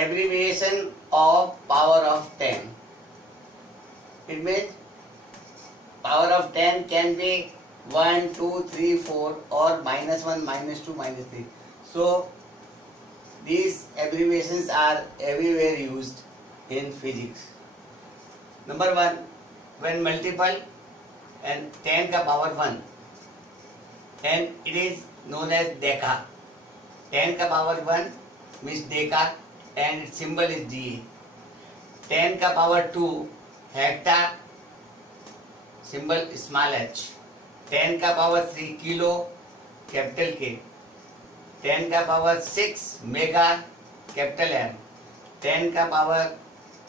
abbreviation of power of 10. It means power of 10 can be 1, 2, 3, 4 or -1, -2, -3. So these abbreviations are everywhere used in physics. Number 1, when multiple and 10 का power 1 and it is known as deca. 10 का power 1 means deca and its symbol is Da. 10 का power 2 hecta, symbol small h. 10 का power 3 kilo, capital K. 10 का power 6 mega, capital M. 10 का power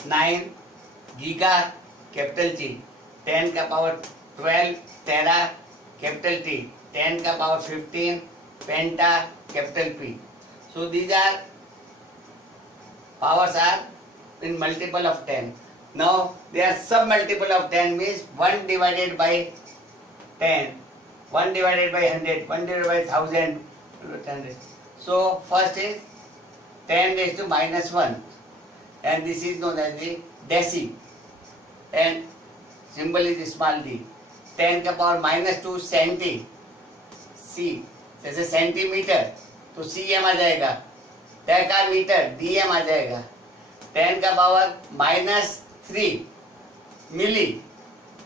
9 giga, capital T. 10 का power 12 tera, capital T. 10 का power 15 penta, capital P. So these are powers are in multiple of 10. Now they are sub multiple of 10 means 1 divided by 10, 1 divided by 100, 1 divided by 1000, 100. So first is 10 raised to -1 and this is known as the deci and symbol is small d. 10 का power -2 centi, c जैसे centimetre तो cm आ जाएगा, decametre dm आ जाएगा. 10 का power -3 milli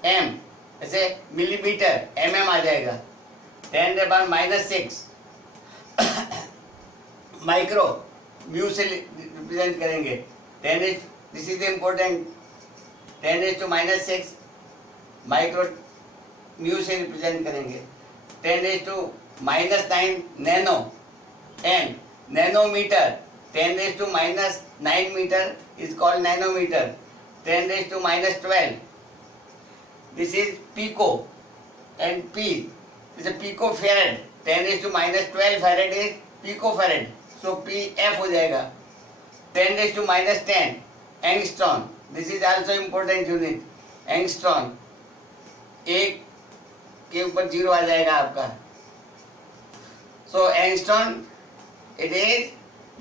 m जैसे millimetre mm आ जाएगा. 10 के पावर -6 माइक्रो म्यू से रिप्रेजेंट करेंगे. 10 is this is important. 10 is to -6 micro mu से रिप्रेजेंट करेंगे. 10 is to -9 nano n nanometre. 10 raised to -9 meter is called nanometer. 10 raised to -12 this is pico and P is a picofarad. 10 raised to -12 farad is picofarad, so PF हो जाएगा. 10 raised to -10 angstrom, this is also important unit. angstrom एक के ऊपर 0 आ जाएगा आपका. So angstrom it is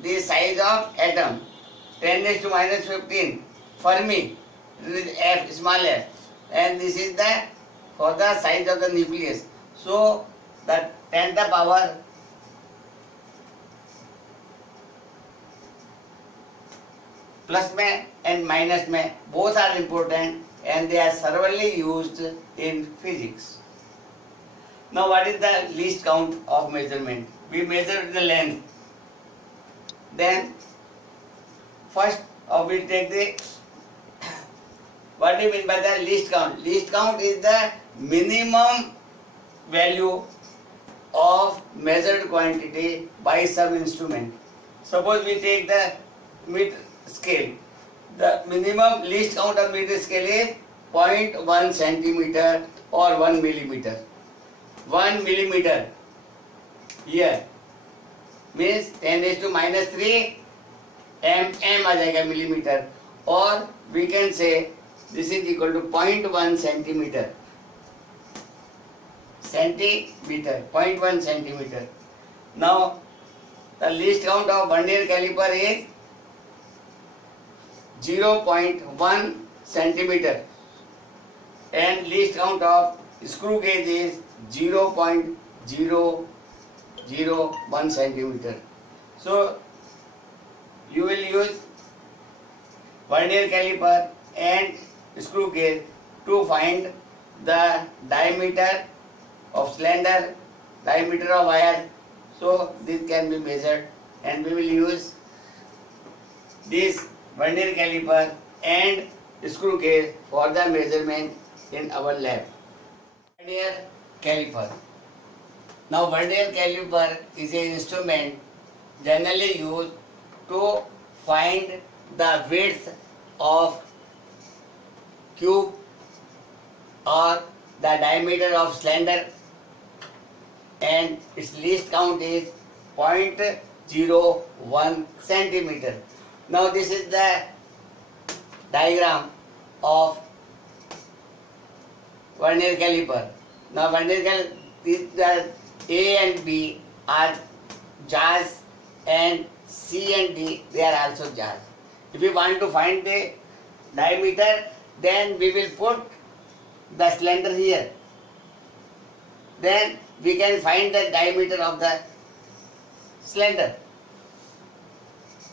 the size of atom. 10 raised to -15 Fermi, this is F, small f, and this is the for the size of the nucleus. So the 10th power plus में and minus में both are important and they are thoroughly used in physics. Now what is the least count of measurement? We measure the length. Then first we take the what do you mean by the least count? Least count is the minimum value of measured quantity by some instrument. Suppose we take the meter scale. The minimum least count of meter scale is 0.1 centimeter or 1 millimeter. 1 millimeter here means 10 raised to -3 mm आ जाएगा millimeter, or we can say this is equal to 0.1 centimeter. Centimeter, 0.1 centimeter. Now the least count of vernier caliper is 0.1 centimeter and least count of screw gauge is 0.001 centimeter. So you will use vernier caliper and screw gauge to find the diameter of cylinder, diameter of wire. So this can be measured and we will use this vernier caliper and screw gauge for the measurement in our lab. Vernier caliper. Now vernier caliper is an instrument generally used to find the width of cube or the diameter of cylinder, and its least count is 0.01 centimeter. Now this is the diagram of vernier caliper. Now vernier caliper, A and B are jaws and C and D, they are also jars. If we want to find the diameter, then we will put the cylinder here. Then we can find the diameter of the cylinder.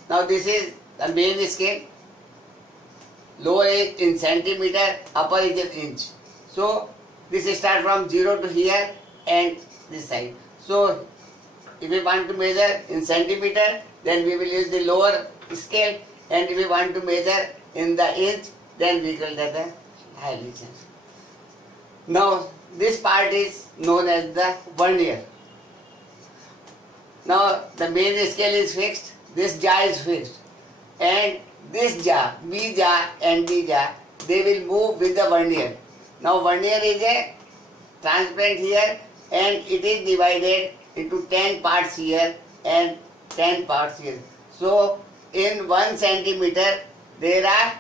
Now this is the main scale. Lower is in centimeter, upper is in inch. So this starts from 0 to here and this side. So if we want to measure in centimeter, then we will use the lower scale, and if we want to measure in the inch, then we will get the higher distance. Now this part is known as the vernier. Now the main scale is fixed, this jar is fixed, and this jar, B jar and D jar, they will move with the vernier. Now vernier is a transparent here, and it is divided into 10 parts here and 10 parts here. So in 1 centimeter there are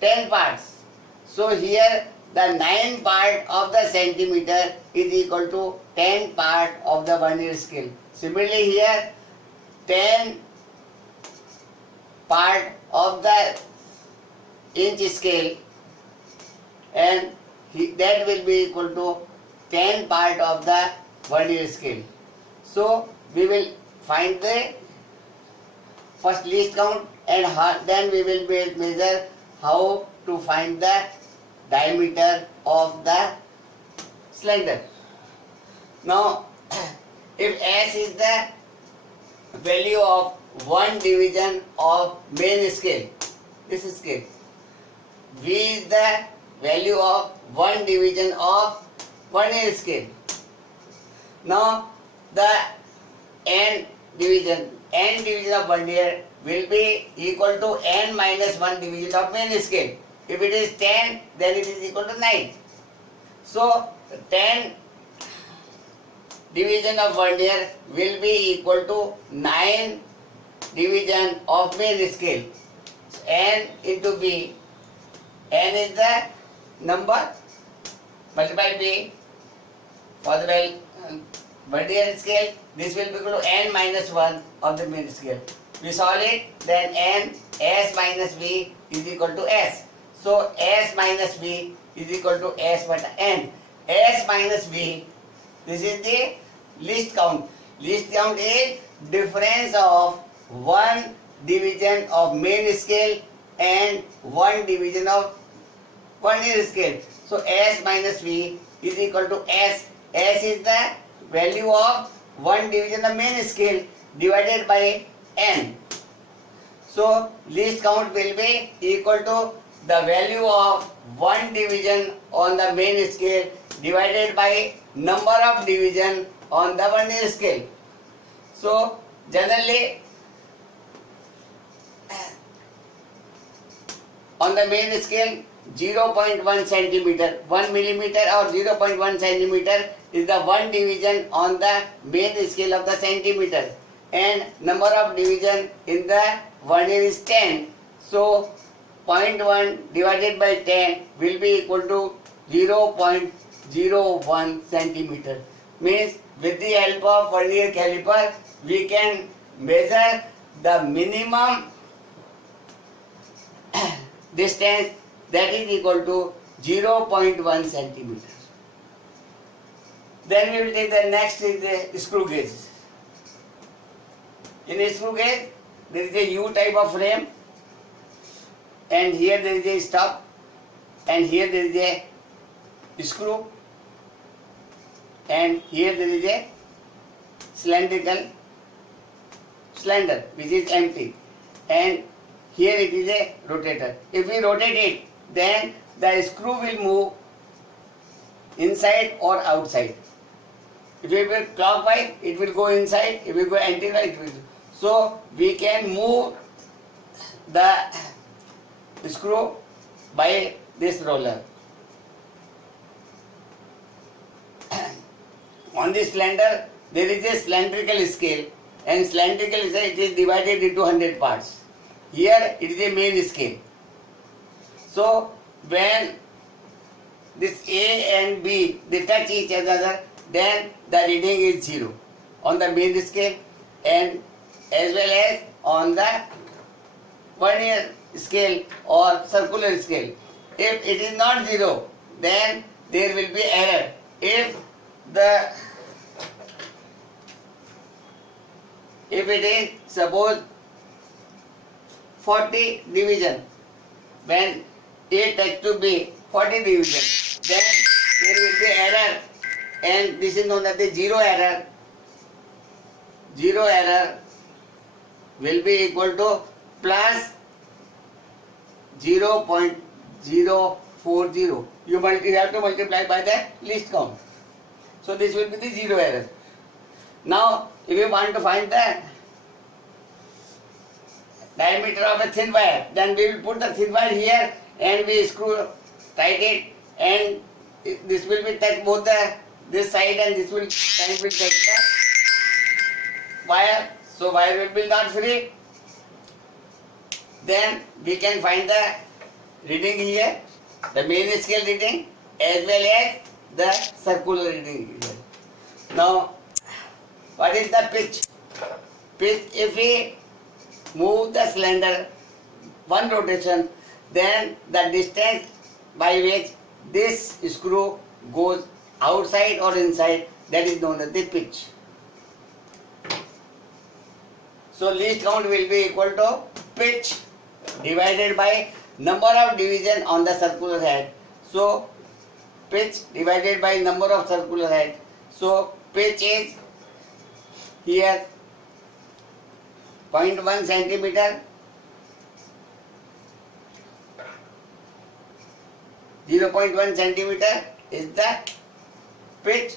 10 parts. So here the 9 part of the centimeter is equal to 10 part of the vernier scale. Similarly here 10 part of the inch scale, and that will be equal to 10 part of the vernier scale. So we will find the first least count, and then we will measure how to find the diameter of the cylinder. Now if S is the value of one division of main scale, this is scale. V is the value of one division of vernier scale. Now the n division of vernier will be equal to n minus 1 division of main scale. If it is 10, then it is equal to 9. So 10 division of vernier will be equal to 9 division of main scale. So n into b, n is the number, multiply b for the vernier scale. This will be equal to n minus 1 of the main scale. We solve it, then n s minus b is equal to s. So s minus b is equal to s by n. S minus b, this is the least count. Least count is difference of one division of main scale and one division of vernier scale. So s minus b is equal to s. S is the value of one division of main scale divided by n. So least count will be equal to the value of one division on the main scale divided by number of division on the vernier scale. So generally on the main scale 0.1 centimeter, 1 millimeter or 0.1 centimeter is the one division on the main scale of the centimeter, and number of division in the vernier is 10. So 0.1 divided by 10 will be equal to 0.01 centimeter. Means with the help of vernier caliper we can measure the minimum distance, that is equal to 0.1 centimeter. Then we will take the next is the screw gauge. In a screw gauge there is a U type of frame, and here there is a stop, and here there is a screw, and here there is a cylindrical cylinder which is empty, and here it is a rotator. If we rotate it, then the screw will move inside or outside. If we go clockwise, it will go inside. If we go anti-clockwise, it will. So we can move the screw by this roller. On this cylinder, there is a cylindrical scale, and cylindrical scale it is divided into 100 parts. Here it is a main scale. So when this A and B they touch each other, then the reading is 0 on the main scale, and as well as on the vernier scale or circular scale. If it is not 0, then there will be error. If it is suppose 40 division, when A takes to B 40 division, then there will be error, and this is known as the zero error. Zero error will be equal to plus 0.040. You have to multiply by the least count. So this will be the zero error. Now, if you want to find the diameter of a thin wire, then we will put the thin wire here and we screw tight it, and this will be touch both this side, and this will touch the wire. So wire will be not free. Then we can find the reading here, the main scale reading as well as the circular reading here. Now, what is the pitch? Pitch, if we move the cylinder one rotation, then the distance by which this screw goes outside or inside, that is known as the pitch. So least count will be equal to pitch divided by number of division on the circular head. So pitch divided by number of circular head. So pitch is here 0.1 centimeter, 0.1 centimeter is the pitch,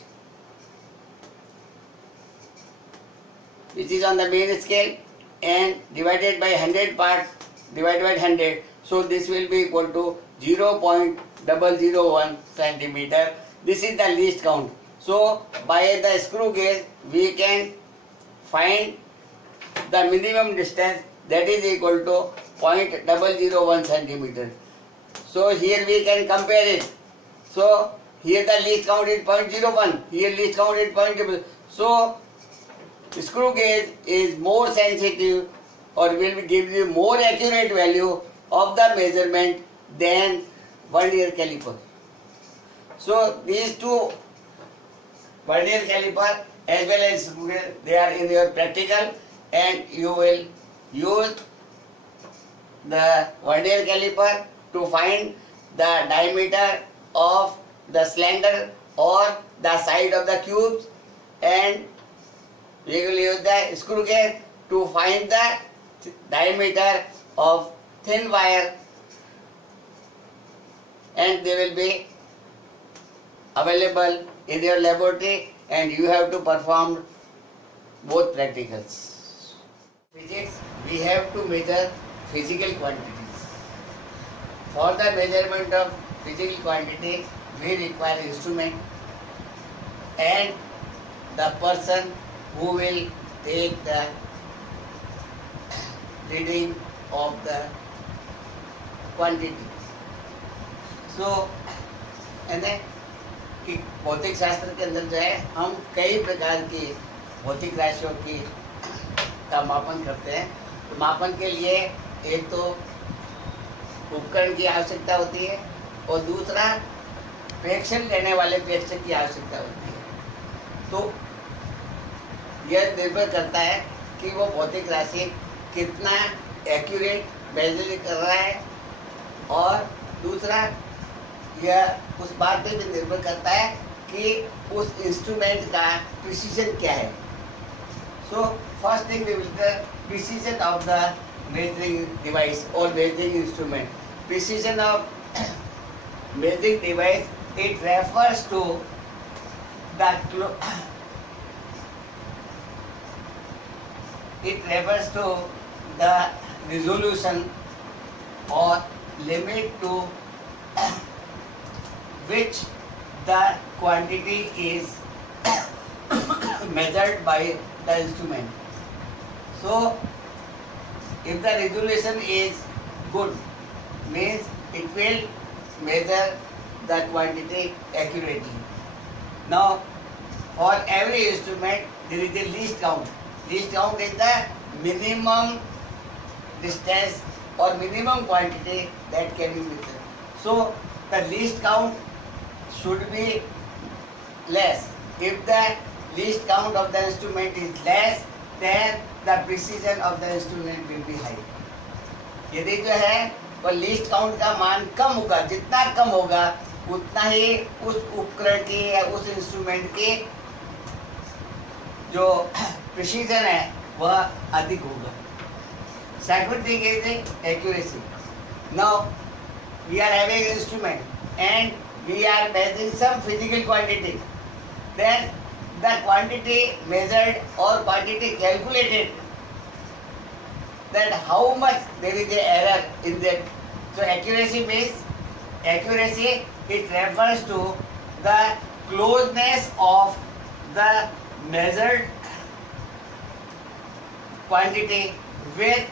which is on the main scale, and divided by 100 parts, divided by 100. So this will be equal to 0.001 centimeter. This is the least count. So by the screw gauge we can find the minimum distance, that is equal to 0.001 centimeter. So here we can compare it. So here the least count is 0.01, here least count is 0.0. So screw gauge is more sensitive, or will give you more accurate value of the measurement than vernier caliper. So these two, vernier caliper as well as screw gauge, they are in your practical, and you will use the vernier caliper to find the diameter of the cylinder or the side of the cubes, and we will use the screw gauge to find the diameter of thin wire, and they will be available in your laboratory, and you have to perform both practicals. Physics, we have to measure physical quantities. For the measurement of physical quantity, we require instrument and the person who will take the reading of the quantity. So, भौतिक शास्त्र के अंदर जो है हम कई प्रकार की भौतिक राशियों की का मापन करते हैं. तो मापन के लिए एक तो उपकरण की आवश्यकता होती है, और दूसरा प्रेक्षण लेने वाले प्रेक्षक की आवश्यकता होती है. तो यह निर्भर करता है कि वो भौतिक राशि कितना एक्यूरेट मेजर कर रहा है, और दूसरा यह उस बात पे भी निर्भर करता है कि उस इंस्ट्रूमेंट का प्रिसीजन क्या है. So first thing we will the precision of the measuring device or measuring instrument. Precision of measuring device, it refers to the resolution or limit to which the quantity is measured by the instrument. So if the resolution is good, means it will measure the quantity accurately. Now, for every instrument there is a least count. Least count is the minimum distance or minimum quantity that can be measured. So the least count should be less. If the least count of the instrument is less, then the precision of the instrument will be high. यदि जो है वो least count का मान कम होगा, जितना कम होगा उतना ही उस उपकरण की या उस इंस्ट्रूमेंट की जो प्रिसीजन है वह अधिक होगा. Second thing is accuracy. Now we are having instrument and we are measuring some physical quantity. Then the quantity measured और quantity calculated, that how much there is a error in that. So accuracy means, accuracy, it refers to the closeness of the measured quantity with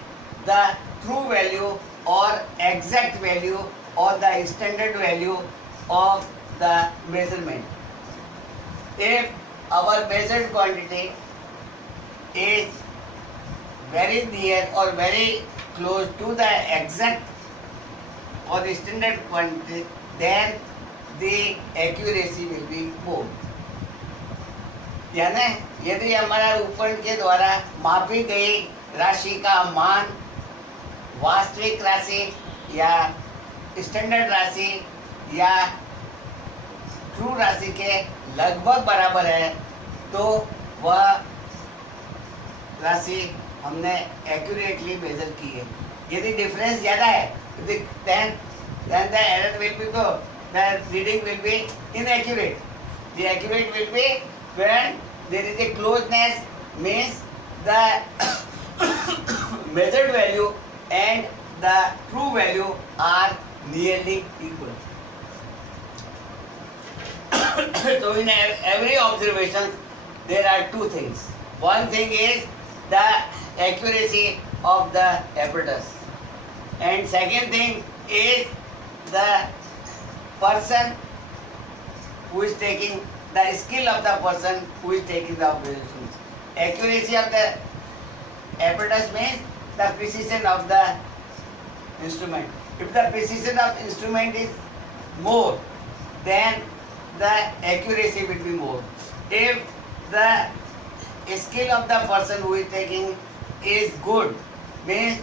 the true value or exact value or the standard value of the measurement. If our measured quantity is very near or very close to the exact or standard quantity, then the accuracy will be more. यानी यदि हमारा उपकरण के द्वारा मापी गई राशि का मान वास्तविक राशि या स्टैंडर्ड राशि या ट्रू राशि के लगभग बराबर है, तो वह राशि हमने एक्यूरेटली मेजर की है. यदि डिफरेंस ज़्यादा है then the error will be go, the reading will be inaccurate. The accurate will be when there is a closeness, means the measured value and the true value are nearly equal. So in every observation there are two things. One thing is the accuracy of the apparatus, and second thing is the person who is taking, the skill of the person who is taking the observations. Accuracy of the apparatus means the precision of the instrument. If the precision of instrument is more, then the accuracy will be more. If the skill of the person who is taking is good, means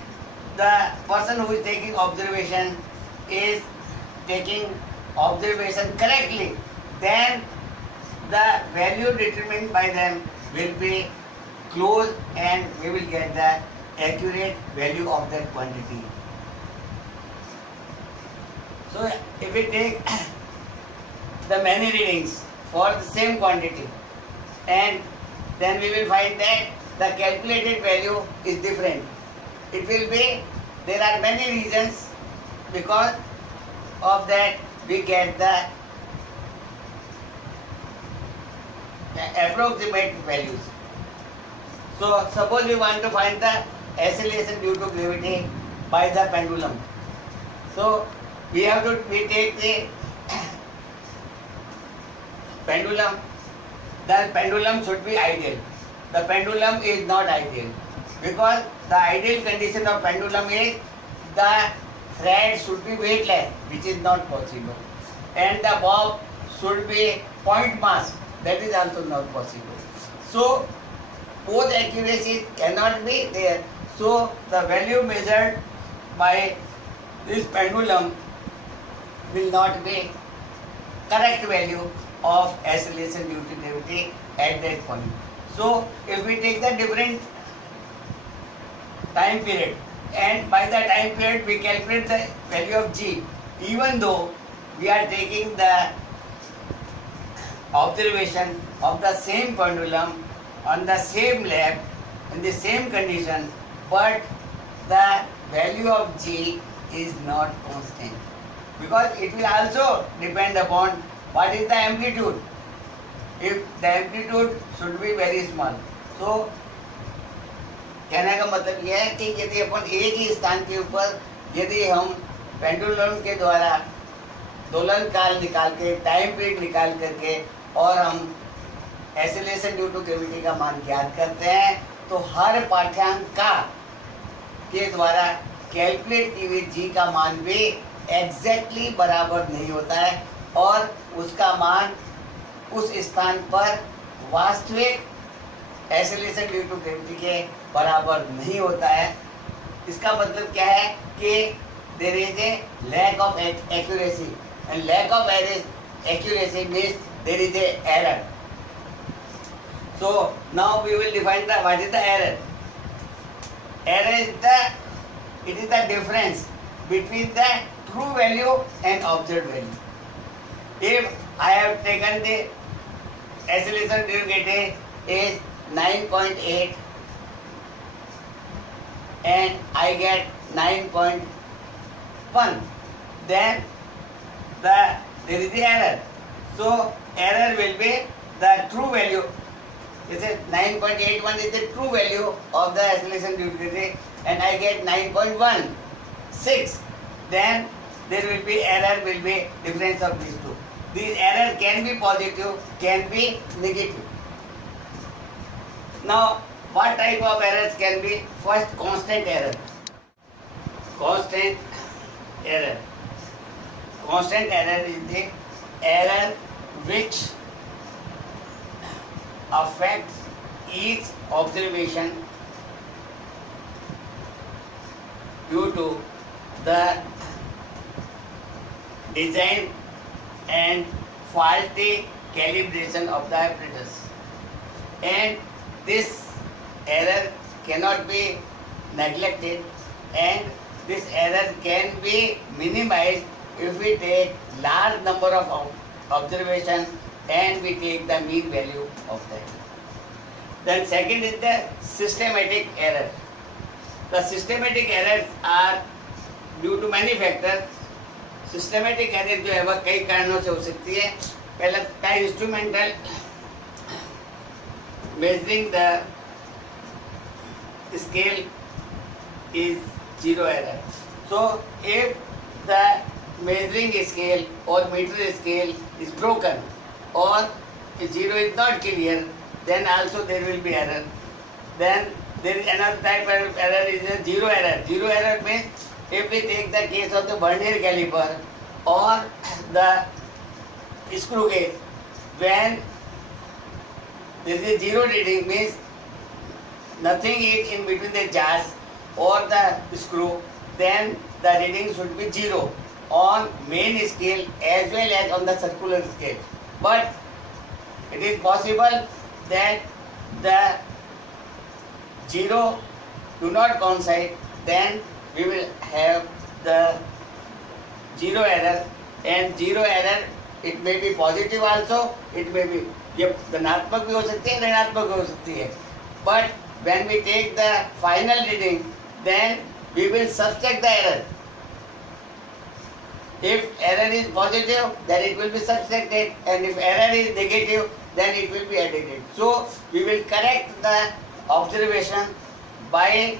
the person who is taking observation is taking observation correctly, then the value determined by them will be close and we will get the accurate value of that quantity. So if we take the many readings for the same quantity, and then we will find that the calculated value is different. It will be, there are many reasons, because of that we get the approximate values. So suppose we want to find the acceleration due to gravity by the pendulum. So we take the pendulum. The pendulum should be ideal. The pendulum is not ideal, because the ideal condition of pendulum is the thread should be weightless, which is not possible, and the bob should be point mass, that is also not possible. So both accuracies cannot be there. So the value measured by this pendulum will not be correct value of acceleration due to gravity at that point. So if we take the different time period, and by the time period we calculate the value of g, even though we are taking the observation of the same pendulum on the same lab in the same condition, but the value of g is not constant, because it will also depend upon what is the amplitude. If the amplitude should be very small. So कहने का मतलब यह है कि यदि अपन एक ही स्थान के ऊपर यदि हम पेंडुलम के द्वारा दोलन काल निकाल के, टाइम पीरियड निकाल करके और हम एक्सेलरेशन ड्यू टू ग्रेविटी का मान ज्ञात करते हैं, तो हर पाठ्यांक का के द्वारा कैलकुलेट की हुई जी का मान भी एग्जैक्टली बराबर नहीं होता है और उसका मान उस स्थान पर वास्तविक एक्सेलरेशन ड्यू टू ग्रेविटी के बराबर नहीं होता है। इसका मतलब क्या है कि there is a lack of accuracy and lack of accuracy means there is a error. So now we will define the what is the error. Error is the difference between the true value and observed value. If I have taken the acceleration due to gravity is 9.8 and I get 9.1, then there is the error. So error will be the true value. This is 9.81 is the true value of the acceleration due to gravity and I get 9.16. Then there will be error will be difference of these two. These error can be positive, can be negative. Now what type of errors can be? First, constant error. Constant error. Constant error is the error which affects each observation due to the design and faulty calibration of the apparatus, and this error cannot be neglected and this error can be minimized if we take large number of observations and we take the mean value of that. Then second is the systematic error. The systematic errors are due to many factors. Systematic error जो है वह कई कारणों से हो सकती है। पहला था instrumental measuring the scale is zero error. So if the measuring scale or meter scale is broken or zero is not clear, then also there will be error. Then there is another type of error is a zero error. Zero error means if we take the case of the vernier caliper or the screw gauge, when there is a zero reading means nothing is in between the jars or the screw, then the reading should be zero on main scale as well as on the circular scale. But it is possible that the zero do not coincide, then we will have the zero error, and zero error it may be positive also, it may be ये धनात्मक भी हो सकती है, ऋणात्मक भी हो सकती है. But when we take the final reading, then we will subtract the error. If error is positive, then it will be subtracted, and if error is negative, then it will be added. So we will correct the observation by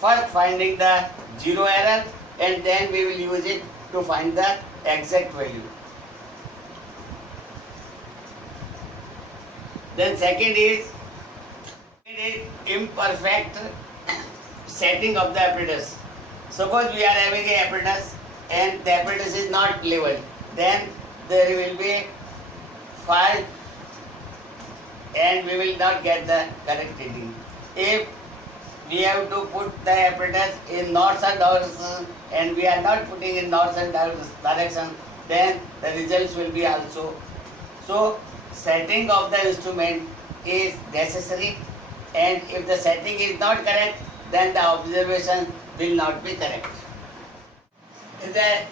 first finding the zero error, and then we will use it to find the exact value. Then second is imperfect setting of the apparatus. Suppose we are having an apparatus and the apparatus is not level, then there will be fault and we will not get the correct reading. If we have to put the apparatus in northern direction and we are not putting in northern direction, then the results will be also. So setting of the instrument is necessary, and if the setting is not correct, then the observation will not be correct. In the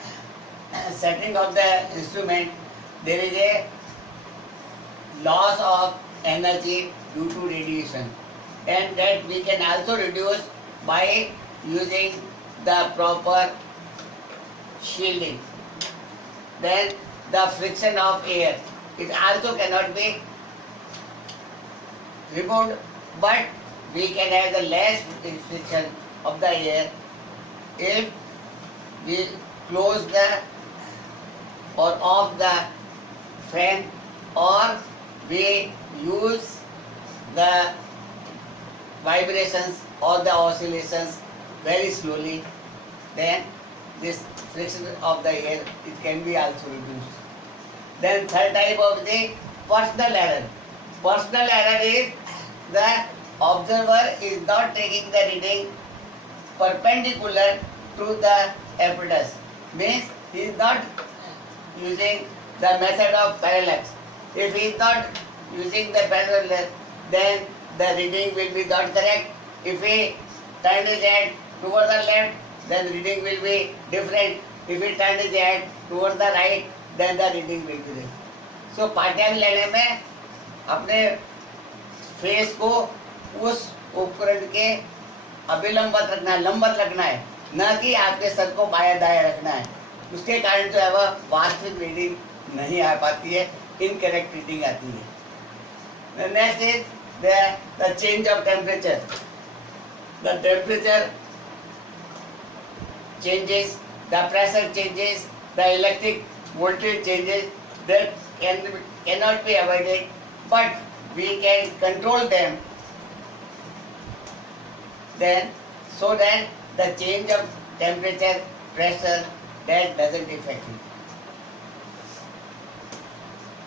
setting of the instrument, there is a loss of energy due to radiation, and that we can also reduce by using the proper shielding. Then the friction of air, it also cannot be removed, but we can have the less friction of the air if we close the or off the fan, or we use the vibrations or the oscillations very slowly, then this friction of the air it can be also reduced. Then third type of the personal error. Personal error is the observer is not taking the reading perpendicular to the apparatus. Means he is not using the method of parallax. If he is not using the parallax, then the reading will be not correct. If he turns his head towards the left, then the reading will be different. If he turns his head towards the right, then the reading will be different. So पाठ्यांक लेने में अपने face को उस उपकरण के अभिलंबत रखना है, लंबत रखना है, न कि आपके सर को बायां दायां रखना है. उसके कारण जो है वह वास्तविक रीडिंग नहीं आ पाती है, इनकरेक्ट रीडिंग आती है. Next is the change of temperature. The temperature changes, the pressure changes, the electric voltage changes, that cannot be avoided, but we can control them then, so that the change of temperature, pressure, that doesn't affect it.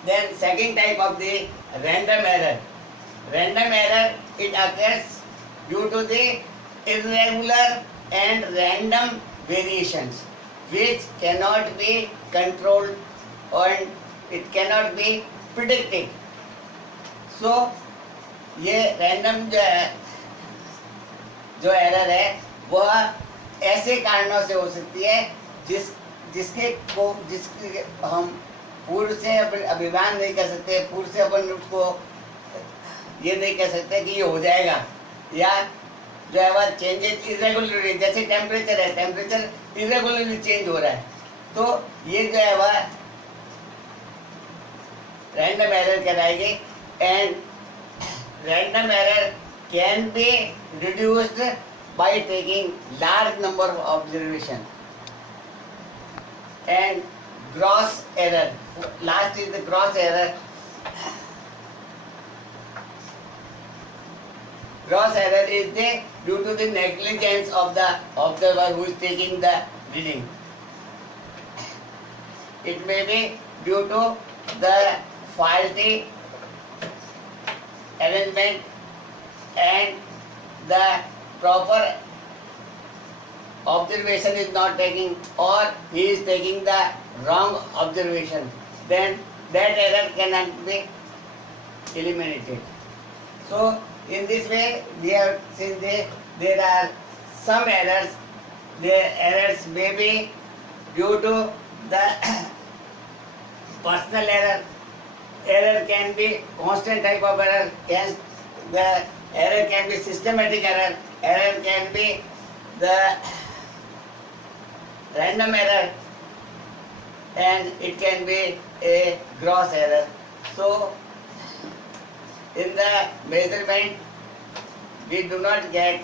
Then second type of the random error. Random error, it occurs due to the irregular and random variations which cannot be controlled and it cannot be predicted. So ये random जो error है वह ऐसे कारणों से हो सकती है जिसके हम पूर्व से अभिमान नहीं कर सकते, पूर्व से अपन उसको ये नहीं कह सकते कि ये हो जाएगा, या जो है वह चेंजेस इरेगुलरली, जैसे टेम्परेचर है, टेम्परेचर इरेगुलरली चेंज हो रहा है, तो ये जो है वह रैंडम एरर कहलाएगी. And random error can be reduced by taking large number of observation. And gross error, last is the gross error. Gross error is due to the negligence of the observer who is taking the reading. It may be due to the faulty arrangement and the proper observation is not taking, or he is taking the wrong observation. Then that error cannot be eliminated. So in this way, we have seen there are some errors. The errors may be due to the personal error. Error can be constant type of error. The error can be systematic error. Error can be the random error, and it can be a gross error. So in the measurement, we do not get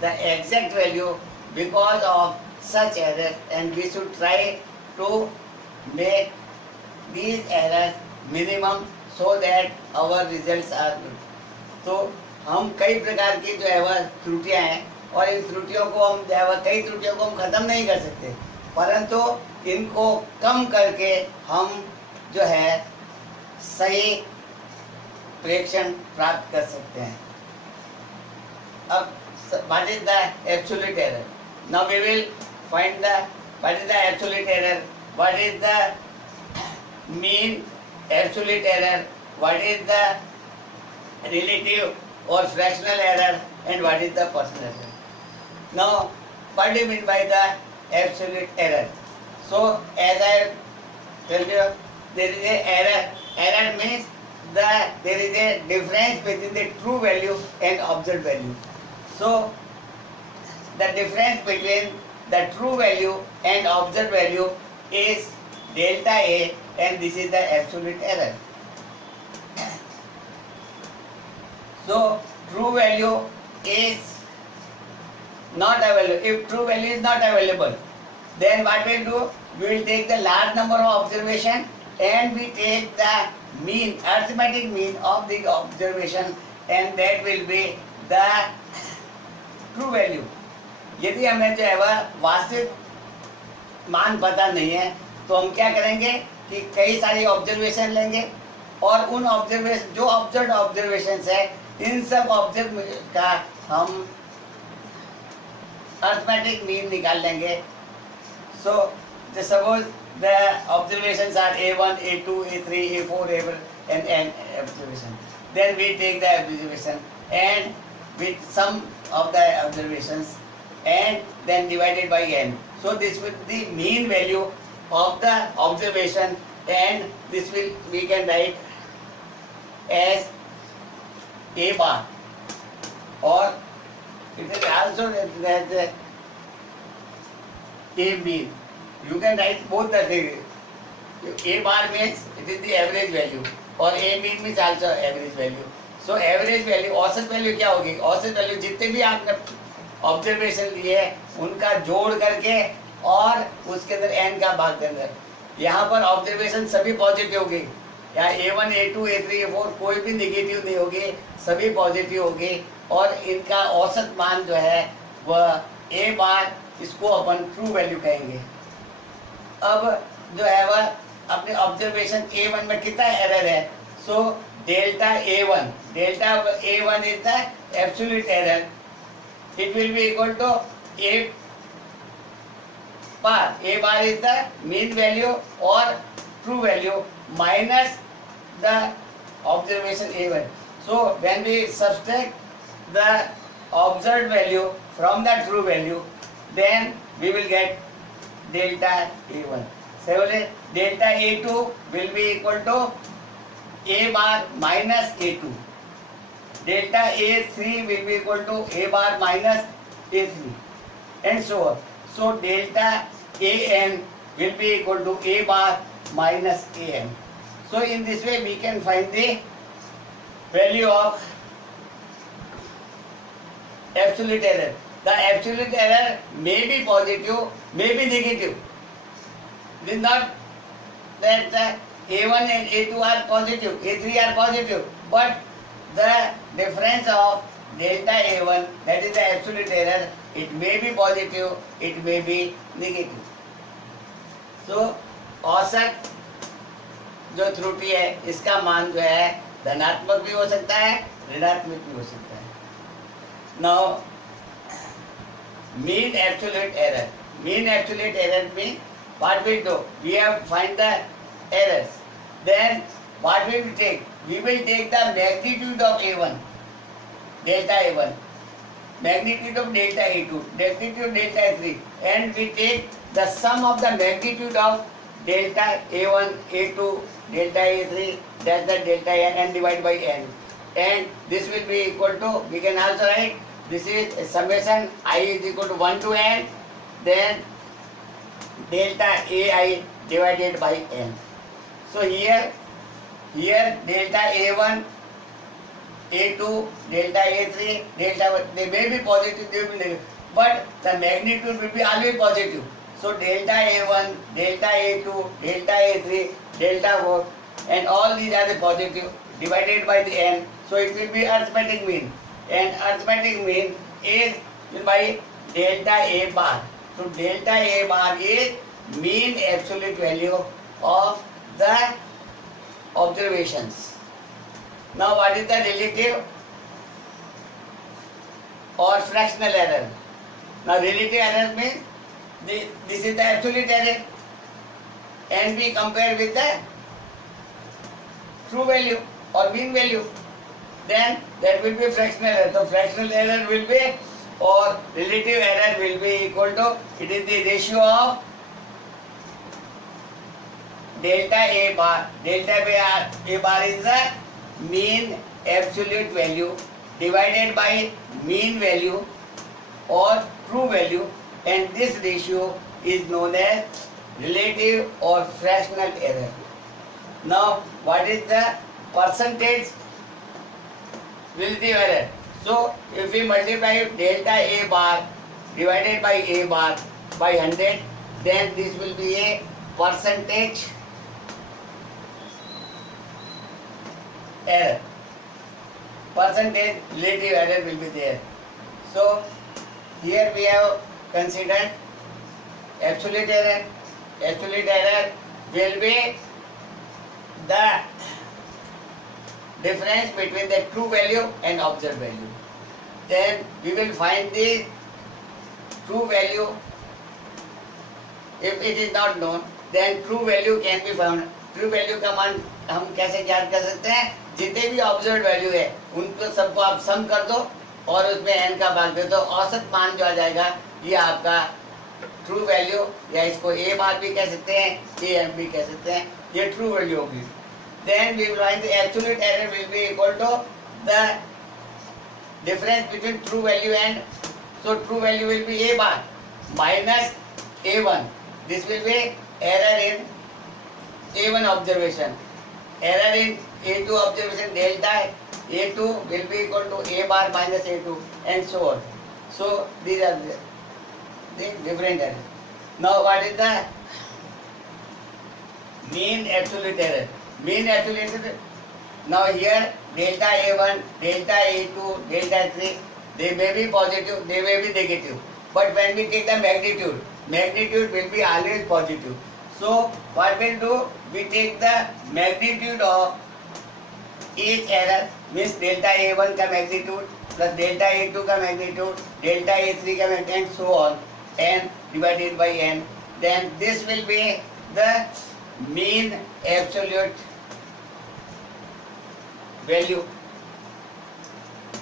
the exact value because of such errors, and we should try to make these errors minimum so that our results are good. तो हम कई प्रकार की जो है वह त्रुटियां हैं, और इन त्रुटियों को हम जो है वह कई त्रुटियों को हम खत्म नहीं कर सकते, परंतु इनको कम करके हम जो है सही प्रेक्षण प्राप्त कर सकते हैं. अब what is the absolute error? Now we will find what is the absolute error, what is the mean absolute error, what is the relative or fractional error, and what is the personal error. Now what do you mean by the absolute error? So as I tell you, there is a error. Error means there is a difference between the true value and observed value. So the difference between the true value and observed value is delta A, and this is the absolute error. So true value is not available. If true value is not available, then what we'll do? We will take the large number of observation, and we take the mean, arithmetic mean of the observation, and that will be the true value. यदि हमें जो है वह वास्तविक मान पता नहीं है तो हम क्या करेंगे कि कई सारी ऑब्जर्वेशन लेंगे और उन ऑब्जर्वेशन जो ऑब्जर्व ऑब्जर्वेशन है इन सब ऑब्जर्व का हम अर्थमेटिक मीन निकाल लेंगे। So suppose the observations are A1, A2, A3, A4, A5 and n observation. Then we take the observation and with sum of the observations and then divided by n. So this will be the mean value of the observation, and this will we can write as A bar, or it is also that A mean. You can write both the things. A bar means it is the average value और A mean means also average value. So average value, औसत value क्या होगी? औसत value जितने भी आपने observation लिए उनका जोड़ करके और उसके अंदर n का भाग देना। यहाँ पर ऑब्जर्वेशन सभी पॉजिटिव होगी, यहाँ A1, A2, A3, A4 कोई भी निगेटिव नहीं होगी, सभी पॉजिटिव होगी और इनका औसत मान जो है वह A बार, इसको अपन ट्रू वैल्यू कहेंगे। अब जो है वह अपने ऑब्जर्वेशन A1 में कितना एरर है, so delta A1 is the absolute error, it will be equal to A bar. A bar is the mean value or true value minus the observation A1. So when we subtract the observed value from the true value, then we will get delta A1. Similarly, delta A2 will be equal to A bar minus A2. Delta A3 will be equal to A bar minus A3 and so on. So delta AN will be equal to A bar minus AN. So in this way we can find the value of absolute error. The absolute error may be positive, may be negative. It is not that the A1 and A2 are positive, A3 are positive, but the difference of delta A1, that is the absolute error, it may be positive, it may be negative. So औसत जो त्रुटि है इसका मान जो है धनात्मक भी हो सकता है, ऋणात्मक भी हो सकता है। Now mean absolute error. Mean absolute error means what we do? We have find the errors. Then what we will take? We will take the magnitude of A1, delta A1, magnitude of delta A2, magnitude of delta A3, and we take the sum of the magnitude of delta A1, A2, delta A3, that's the delta n, and divide by n. And this will be equal to, we can also write, this is a summation I is equal to 1 to n, then delta AI divided by n. So here delta A1, A2, delta A3, delta, they may be positive, they will be negative, but the magnitude will be always positive. So delta A1, delta A2, delta A3, delta 4, and all these are the positive divided by the n. So it will be arithmetic mean, and arithmetic mean is by delta A bar. So delta A bar is mean absolute value of the observations. Now what is the relative or fractional error? Now relative error means this is the absolute error and we compare with the true value or mean value, then that will be fractional error. So fractional error will be, or relative error will be equal to, it is the ratio of delta A bar. Delta A bar is the mean absolute value divided by mean value or true value, and this ratio is known as relative or fractional error. Now what is the percentage relative error? So if we multiply delta A bar divided by A bar by 100, then this will be a percentage error. percentage relative error will be there. So here we have considered absolute error. Absolute error will be the difference between the true value and observed value. Then we will find the true value. If it is not known, then true value can be found. True value का मान हम कैसे ज्ञात कर सकते हैं? जितने भी ऑब्जर्व वैल्यू है उनको सबको आप सम कर दो और उसमें n का भाग दे दो, औसत मान जो आ जाएगा ये आपका ट्रू वैल्यू, या इसको a बार भी कह सकते हैं, am भी कह सकते हैं, ये ट्रू वैल्यू होगी. Then we will find the absolute error will be equal to the difference between true value and, so true value will be a bar minus a1. This will be error in a1 observation. Error in a2 observation delta a2 will be equal to a bar minus a2 and so on. So these are the different errors. Now what is the mean absolute error? Mean absolute error. Now here delta a1, delta a2, delta 3, they may be positive, they may be negative. But when we take the magnitude, magnitude will be always positive. So what we'll do, we take the magnitude of each error, means delta a1 का magnitude plus delta a2 का magnitude, delta a3 का magnitude and so on, n divided by n. Then this will be the mean absolute value.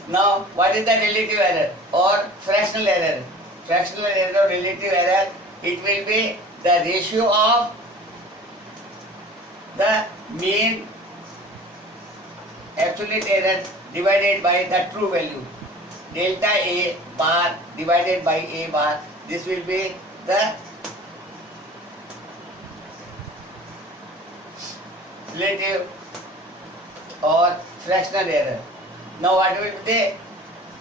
Now what is the relative error or fractional error? Fractional error or relative error, it will be the ratio of the mean absolute error divided by the true value. Delta a bar divided by a bar, this will be the relative or fractional error. Now what will be the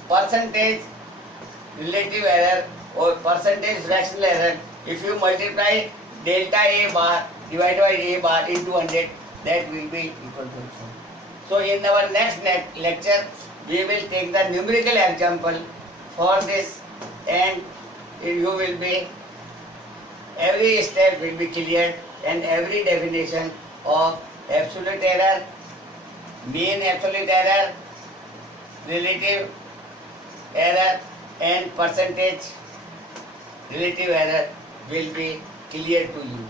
percentage relative error or percentage fractional error? If you multiply delta a bar divided by a bar into 100, that will be equal to 1. So in our next lecture, we will take the numerical example for this, and you will be, every step will be cleared and every definition of absolute error, mean absolute error, relative error and percentage relative error will be clear to you.